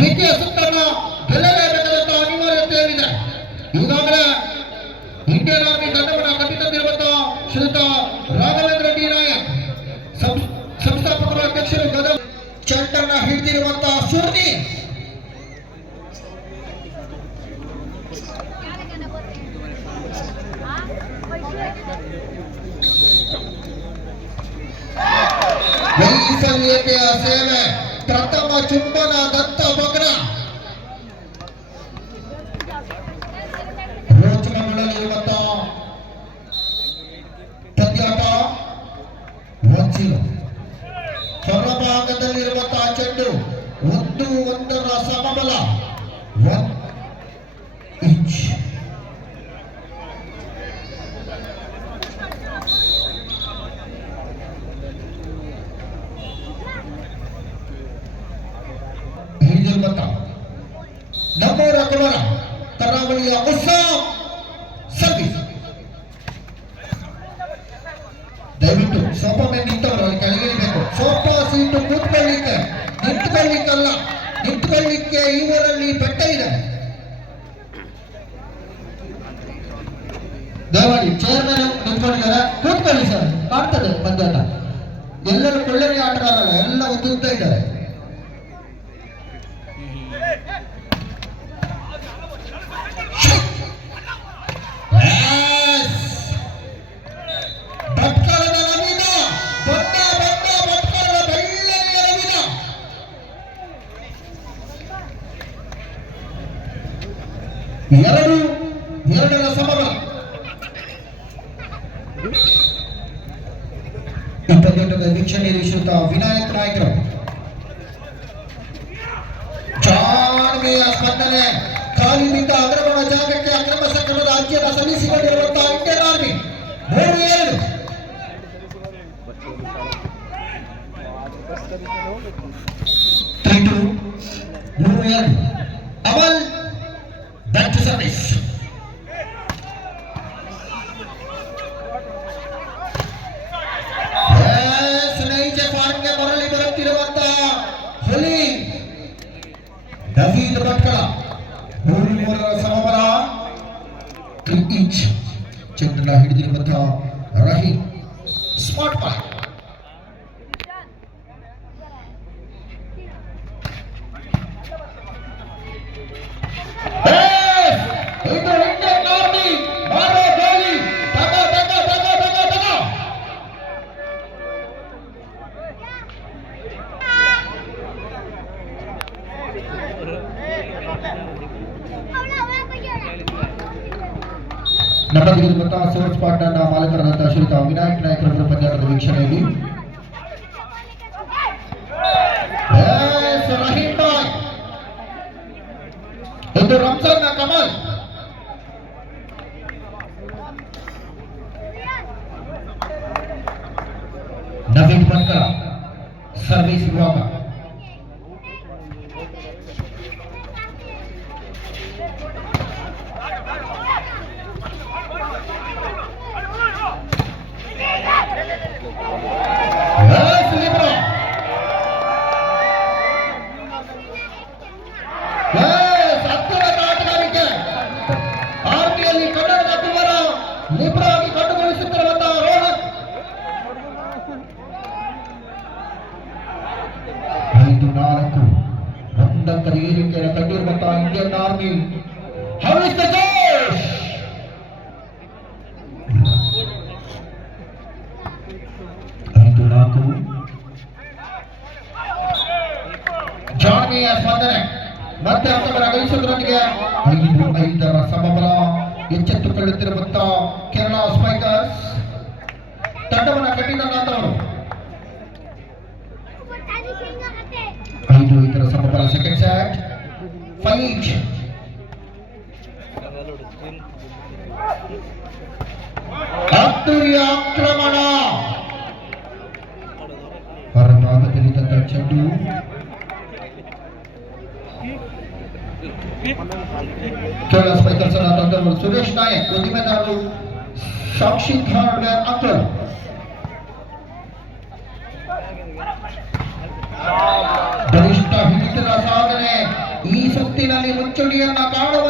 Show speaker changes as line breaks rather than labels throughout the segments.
ರೀತಿಯ ಸುತ್ತನ್ನು ಗೆಲ್ಲಲೇಬೇಕಾದಂತಹ ಅನಿವಾರ್ಯತೆ ಏನಿದೆ ಈಗಾಗಲೇ ಇಂಡಿಯನ್ ಆರ್ಮಿ ತಂಡವನ್ನು ಕಟ್ಟಿ ತಂದಿರುವಂತಹ ಶ್ರೀಯುತ ರಾಘವೇಂದ್ರ ಡಿ ನಾಯಕ್ ಸಂಸ್ಥಾಪಕರು ಅಧ್ಯಕ್ಷರು ಗದಗ ಚಂಡನ್ನ ಹಿಡಿದಿರುವಂತಹ ಸುರ್ನಿ. ವೈಫಲ್ಯತೆಯ ಸೇವೆ? ಪ್ರಥಮ ಚುಂಬನ ದತ್ತ ಮಗನ. ಯೋಚನೆ ಮಾಡಲು ಇವತ್ತ. ಪಂದ್ಯಾಟ ಒಂಚಿಲು ಹೊರಭಾಗದಲ್ಲಿರುವಂತಹ ಚೆಂಡು, ಒಂದು, ಒಂದರ ಸಮಬಲ. ಒಂದು చెప్తాయి కదా ಎರಡು ಎರಡರ ಸಮರ ಇಪ್ಪತ್ತೆಂಟರ ವೀಕ್ಷಣೆ ವೀಕ್ಷಿತ ವಿನಾಯಕ ಇದ್ದಾನೆ ತಾಲೀಮಿಂದ ಅಗ್ರಮಣ ಜಾಗಕ್ಕೆ ಅಕ್ರಮ ಸಕ್ರಮ ರಾಜ್ಯದ ಸಲ್ಲಿಸಿ 위해서 जर आमचाच ना कमाल ಪ್ರಶ್ನಾಯ ಪ್ರತಿಮೆದಾರರು ಸಾಕ್ಷಿಧಾರಣೆ ಆಗ್ತದೆ ಬಲಿಷ್ಠ ಹಿಡಿತದ ಸಾಧನೆ ಈ
ಸುತ್ತಿನಲ್ಲಿ ಮುಚ್ಚಳಿಯನ್ನ ಕಾಣುವ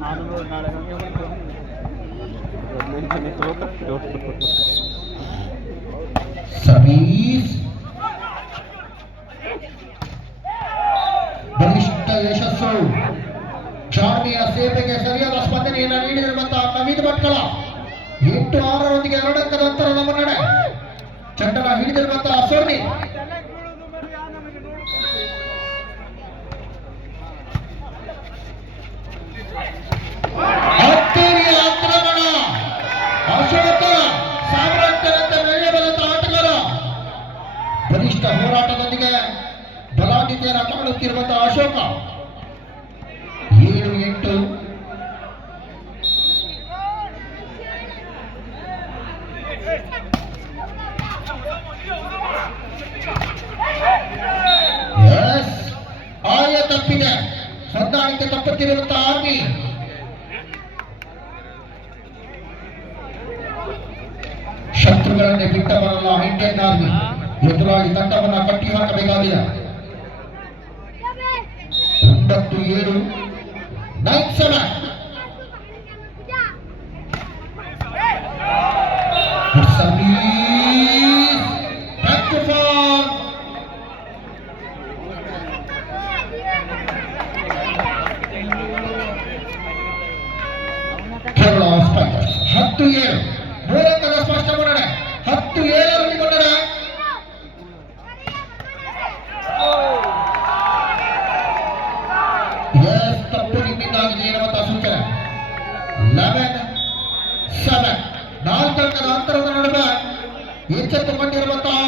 ನಾನು ನೋಡಿ ನಾಳೆ
ಸರ್ವೀಸ್ ಬಲಿಷ್ಠ ಯಶಸ್ಸು. ಚಾರ್ಮಿಯ ಸೇವೆಗೆ ಸರಿಯಾದ ಸ್ಪಂದನೆಯನ್ನು ನೀಡಿರುವಂತಹ ನವೀನ್ ಭಟ್ಕಳ ಎಂಟು ಆರರೊಂದಿಗೆ ಎರಡಕ್ಕ ನಂತರ ಮುನ್ನಡೆ ಚಂಡನ ಹಿಡಿದಿರುವಂತಹ ಸೋನಿ ತಪ್ಪುತ್ತಿರುವಂತಹ ಆರ್ಮಿ ಶತ್ರುಗಳನ್ನೇ ಬಿಟ್ಟವರಲ್ಲ ಇಂಡಿಯನ್ ಆರ್ಮಿ ಎದುರಾಗಿ ತಂಡವನ್ನ ಕಟ್ಟಿ ಹಾಕಬೇಕಾಗಿದೆ. ಒಂಬತ್ತು ಏಳು ನೈನ್ ಸೆವೆನ್ ಅಂಕದ ಅಂತರದ ನಡುವೆ ಎಚ್ಚೆತ್ತುಕೊಂಡಿರುವಂತಹ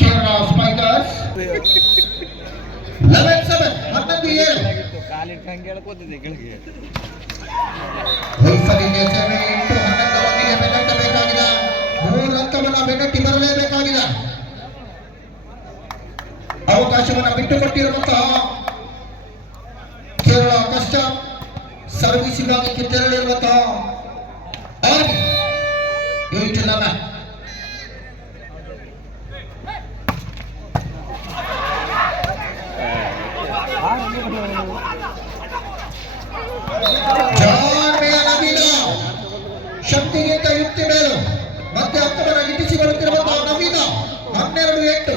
ಕೇರಳ ಸ್ಪೈಕರ್ಸ್ ಲೆವೆನ್ ಸೆವೆನ್ ಹನ್ನೊಂದು ಏಳು. ವೈಫಲ್ಯ ಸೇವೆ ಎಂಟು ಹನ್ನೊಂದರೊಂದಿಗೆ ಬೆನ್ನಟ್ಟಬೇಕಾಗಿದೆ ಮೂರು ಅಂಕವನ್ನ ಬೆನ್ನಟ್ಟಿ ಬರಲೇಬೇಕಾಗಿದೆ ಅವಕಾಶವನ್ನ ಬಿಟ್ಟುಕೊಟ್ಟಿರುವಂತಹ ಕೇರಳ ಕಷ್ಟ ಸರ್ವಿಸ್ ವಿಭಾಗಕ್ಕೆ ತೆರಳಿರುವಂತಹ ಶಕ್ತಿಗಿಂತ ಯುಕ್ತಿ ಮೇಲು. ಮತ್ತೆ ಹತ್ತುವರ ಇಟ್ಟಿಸಿ ಬರುತ್ತಿರುವಂತಹ ನವೀನ ಹನ್ನೆರಡು ಎಂಟು.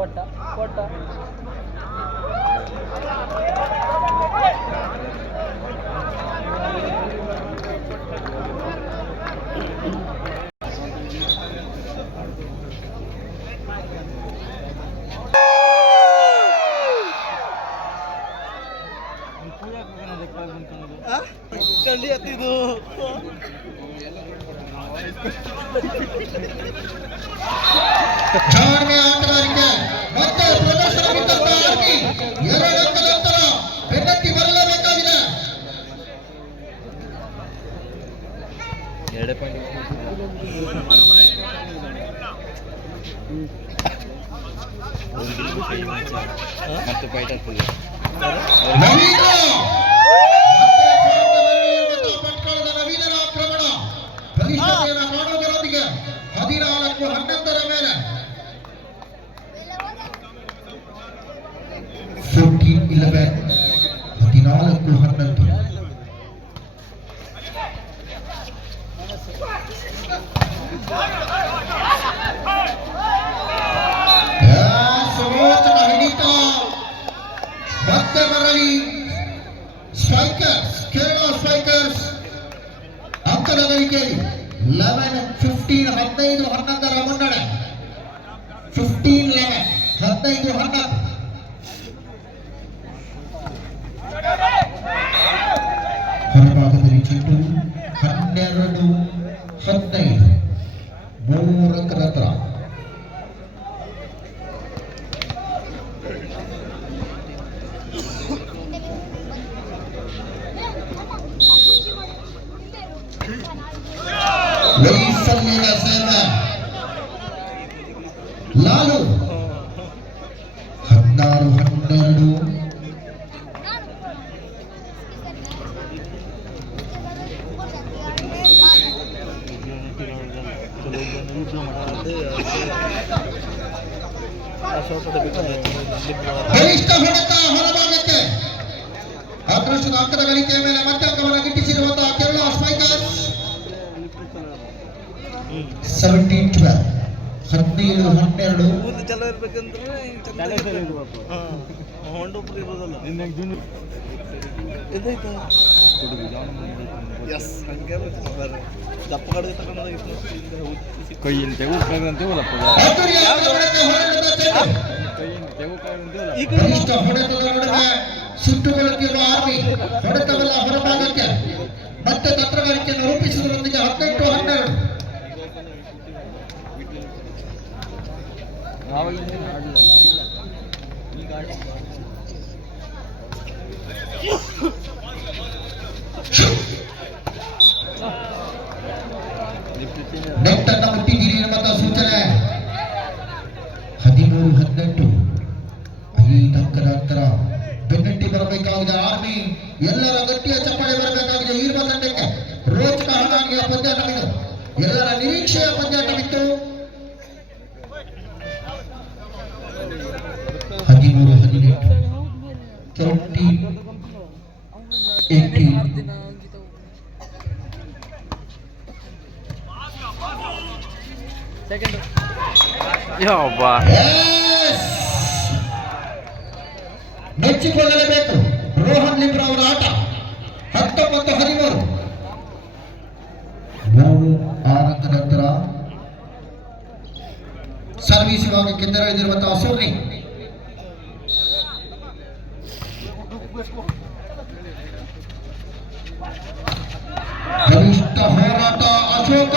ಕೊಟ್ಟ ಕೊಟ್ಟ. ಕಳ್ಳಿ ಹತ್ತಿದು ಚಾರ್ಮೆ 何だ ಹೊರಭಾಗದಲ್ಲಿ ಚೆಂಡು ಹನ್ನೆರಡು ಹದಿನೈದು ಮೂರು ಅಂಕದ ಹತ್ರ ಸೆವೆಂಟೀನ್ ಟ್ವೆಲ್ ಹದಿನೈದು ಹನ್ನೆರಡು.
ಚಲೋ ಇರ್ಬೇಕಂದ್ರೆ ಎಸ್ ಹಂಗೆ ದಪ್ಪ ತಗೊಂಡೋಗಿತ್ತು
ಕೈಯಿಂದ
ಆರ್ಮಿ ಹೊಡೆತವೆಲ್ಲ ಹೊರಭಾಗಕ್ಕೆ. ಮತ್ತೆ ತಂತ್ರಗಾರಿಕೆಯನ್ನು ರೂಪಿಸುವುದರೊಂದಿಗೆ ಹದಿನೆಂಟು ಹನ್ನೆರಡು. ಅನ್ನ ಮುಟ್ಟಿದ್ದೀರಿ ಎಂಬಂತ ಸೂಚನೆ. ಹದಿಮೂರು, ಹದಿನೆಂಟು ಐದು ಅಂಕದ ಅಂತರ. ಬೆನ್ನಟ್ಟಿ ಬರಬೇಕಾಗಿದೆ ಆರ್ಮಿ. ಎಲ್ಲರ ಗಟ್ಟಿಯ ಚಪ್ಪಾಳೆ ಬರಬೇಕಾಗಿದೆ. ಈರ್ಮ ತಂಡಕ್ಕೆ ರೋಚಕ ಹಣಾನಿಯ ಪಂದ್ಯಾಟವಿದು ಎಲ್ಲರ ನಿರೀಕ್ಷೆಯ ಪಂದ್ಯಾಟವಿತ್ತು
ಯಾವ್ವ
Yes! ಮೆಚ್ಚಿಕೊಳ್ಳಲೇಬೇಕು ರೋಹನ್ ಲಿಬ್ರಾ ಅವರ ಆಟ ಹತ್ತೊಂಬತ್ತು ಹದಿಮೂರು ಮೂರು ಆರಂದ ನಂತರ ಸರ್ವಿಸ್ ವಿಭಾಗಕ್ಕೆ ಕೆಂದರೆಳೆದಿರುವಂತಹ ಸೋನಿ ಗರಿಷ್ಠ ಹೋರಾಟ ಅಶೋಕ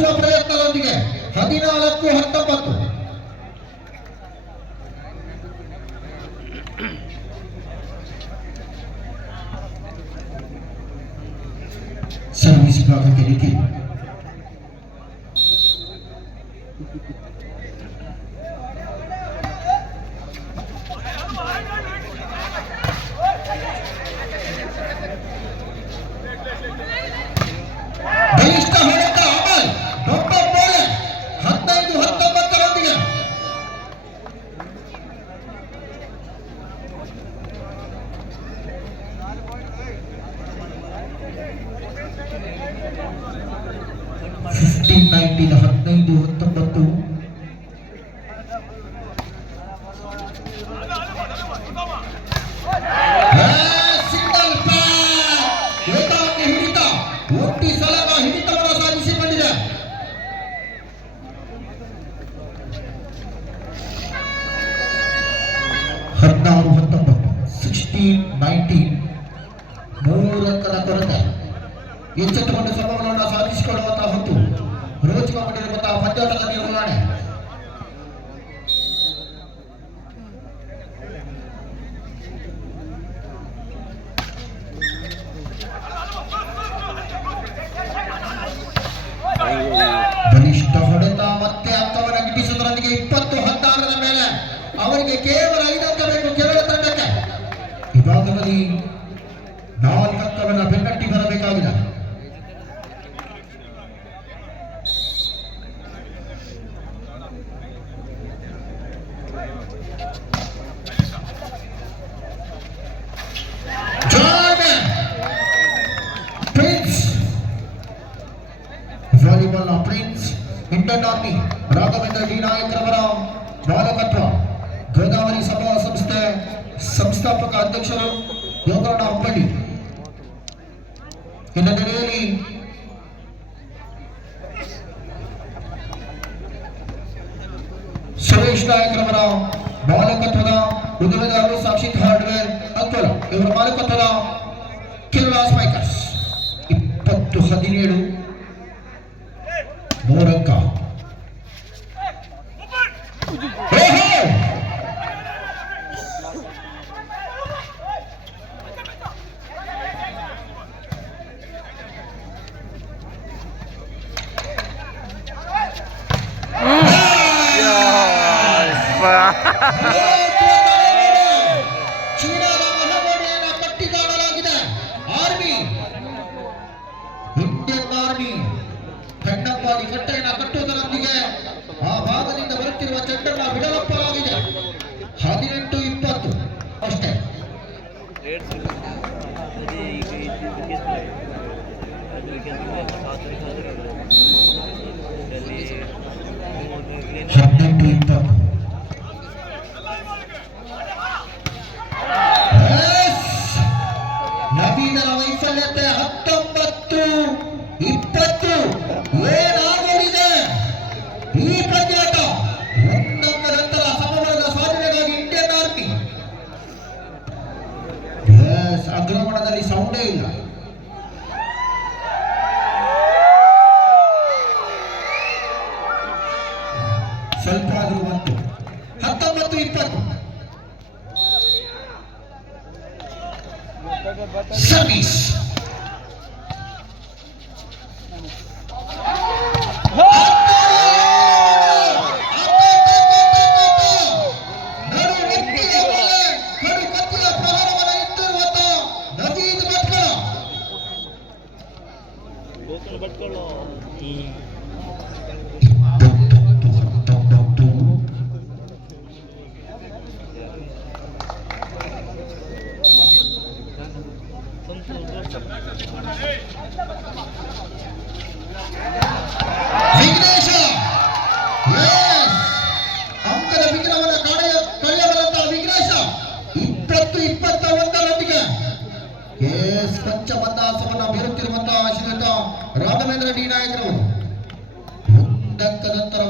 ಗಳಿಸುವ ಪ್ರಯತ್ನದೊಂದಿಗೆ ಹದಿನಾಲ್ಕು ಹತ್ತೊಂಬತ್ತು. ಫಿಫ್ಟೀನ್ ನೈನ್ಟೀನ್ ಹದಿನೈದು ಹತ್ತೊಂಬತ್ತು ಸಿಂಗಲ್ ಸುರೇಶ್ ನಾಯಕರವರ ಮಾಲಕತ್ವದ ಉದ್ಯಮಗಾರರು ಸಾಕ್ಷಿ ಹಾರ್ಡ್ವೇರ್ ಅಕ್ವಲ ಇವರ ಮಾಲಕತ್ವದ ಕಿಲ್ವಾಸ್ ಬೈಕರ್ಸ್ ಇಪ್ಪತ್ತು ಹದಿನೇಳು डेढ़ सौ सप्तम टीम तक। Samis. ರಾಘವೇಂದ್ರ ಡಿ ನಾಯಕರವರು ಮುಂದಕ್ಕದಂತರ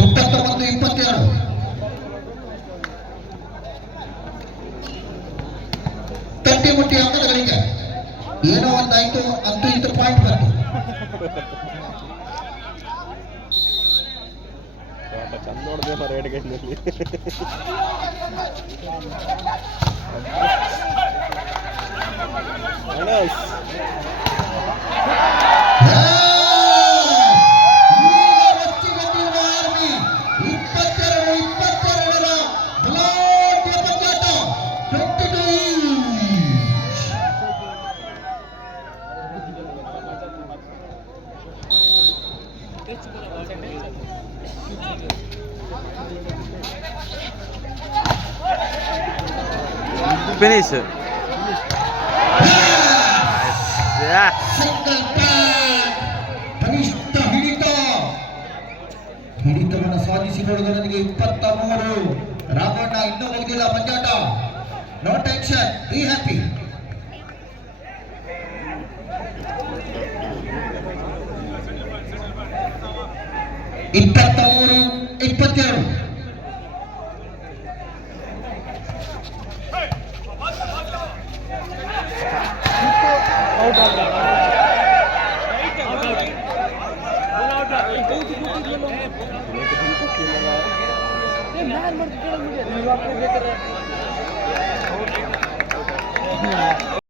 ಇಪ್ಪತ್ತೊಂದು ಇಪ್ಪತ್ತೆರಡು ತಟ್ಟಿ ಮುಟ್ಟಿ ಅಂಕದಗಳಿಗೆ ಏನೋ ಒಂದಾಯ್ತು ಅಂತೂ ಇಂಥ ಪಾಯಿಂಟ್ ಬಂತು.
ಸ್ವಲ್ಪ ಚಂದ ನೋಡ್ದೇಪ ರೇಟ್
ಗಂಟೆಯಲ್ಲಿ Thank you.
Finish
it. Yeah. ಕನಿಷ್ಠ ಹಿಡಿತ ಹಿಡಿತವನ್ನು ಸಾಧಿಸಿಕೊಳ್ಳುವುದರೊಂದಿಗೆ ಇಪ್ಪತ್ತ ಮೂರು ರಾಮಣ್ಣ ಇನ್ನೂ ಮುಗಿದಿಲ್ಲ ಮಂಜಾಟ ನೋ ಟೆನ್ಷನ್ ಬಿ ಹ್ಯಾಪಿ ಮಾಡ್ತಾರೆ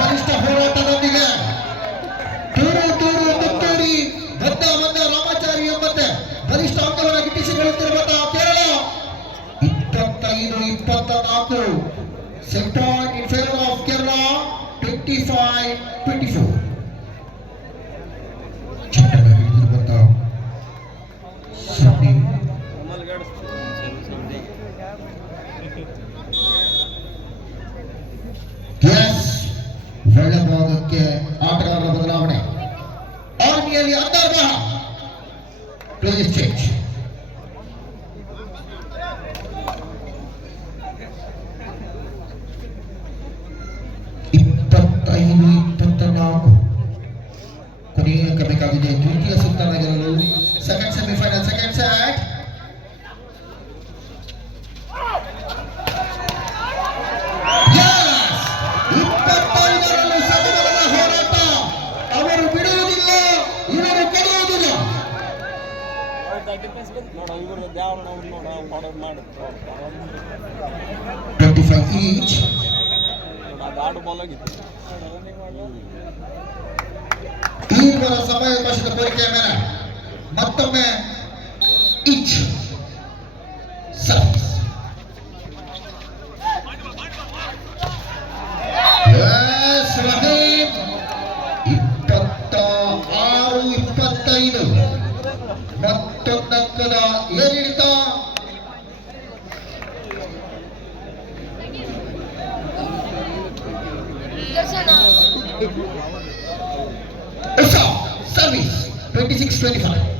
बरिष्ठ होता ini tertentu kuning kami kami jadi tiga sultan lagi lalu sekarang semifinal sekarang saat. ಆಟಕ್ಕದ ಏರಿಳಿತ service twenty six twenty five